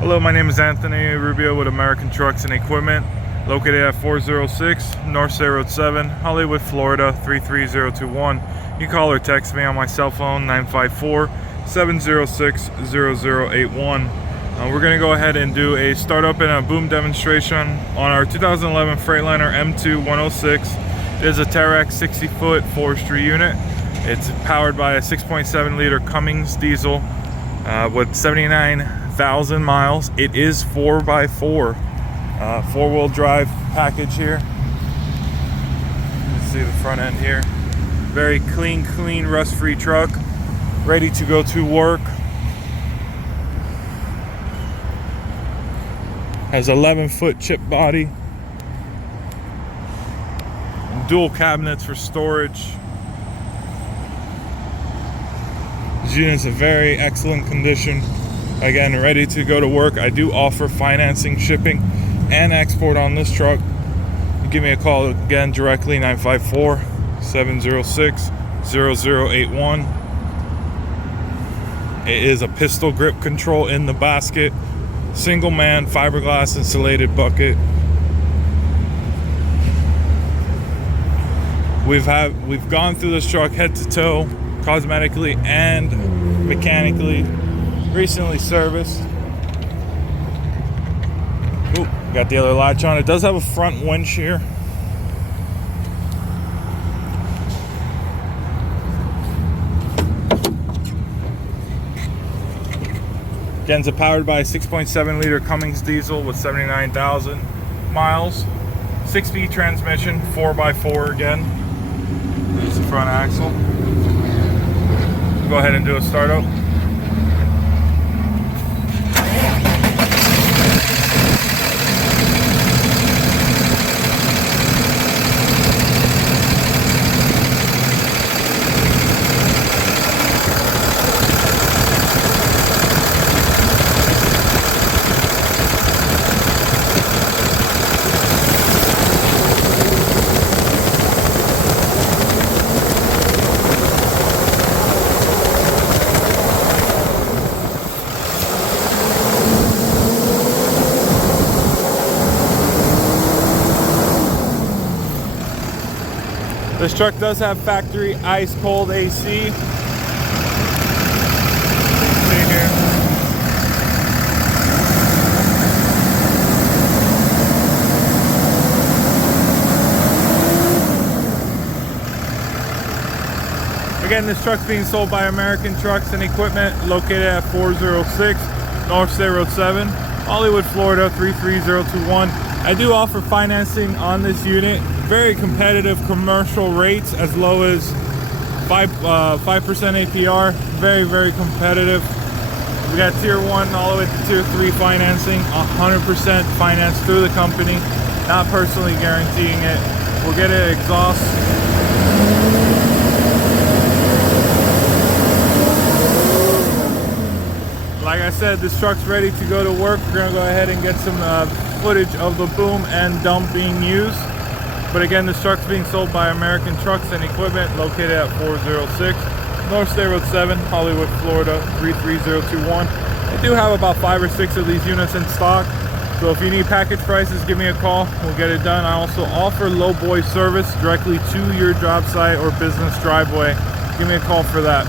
Hello, my name is Anthony Rubio with American Trucks and Equipment, located at 406 North State Road 7, Hollywood, Florida 33021. You can call or text me on my cell phone 954-706-0081. We're going to go ahead and do a startup and a boom demonstration on our 2011 Freightliner M2 106. It is a Terex 60ft Forestry unit. It's powered by a 6.7 liter Cummins diesel with 79,000 miles. It is 4x4, four-wheel drive package here. You can see the front end here. Very clean, rust-free truck, ready to go to work. Has 11-foot chip body, dual cabinets for storage. This unit's in very excellent condition. Again, ready to go to work. I do offer financing, shipping, and export on this truck. Give me a call again directly, 954-706-0081. It is a pistol grip control in the basket. Single man fiberglass insulated bucket. We've gone through this truck head to toe, cosmetically and mechanically. Recently serviced. Ooh, got the other latch on. It does have a front winch here. Again, it's powered by a 6.7 liter Cummins diesel with 79,000 miles. 6-speed transmission, 4x4 again. There's the front axle. Go ahead and do a startup. This truck does have factory ice cold AC. See here. Again, this truck's being sold by American Trucks and Equipment, located at 406 North State Road 7, Hollywood, Florida 33021. I do offer financing on this unit. Very competitive commercial rates, as low as 5% APR. Very competitive. We got tier 1 all the way to tier 3 financing, 100% financed through the company, not personally guaranteeing it. We'll get it exhaust. Like I said, this truck's ready to go to work. We're gonna go ahead and get some footage of the boom and dump being used. But again, this truck's being sold by American Trucks and Equipment, located at 406 North State Road 7, Hollywood, Florida 33021. I do have about 5 or 6 of these units in stock. So if you need package prices, give me a call. We'll get it done. I also offer low boy service directly to your job site or business driveway. Give me a call for that.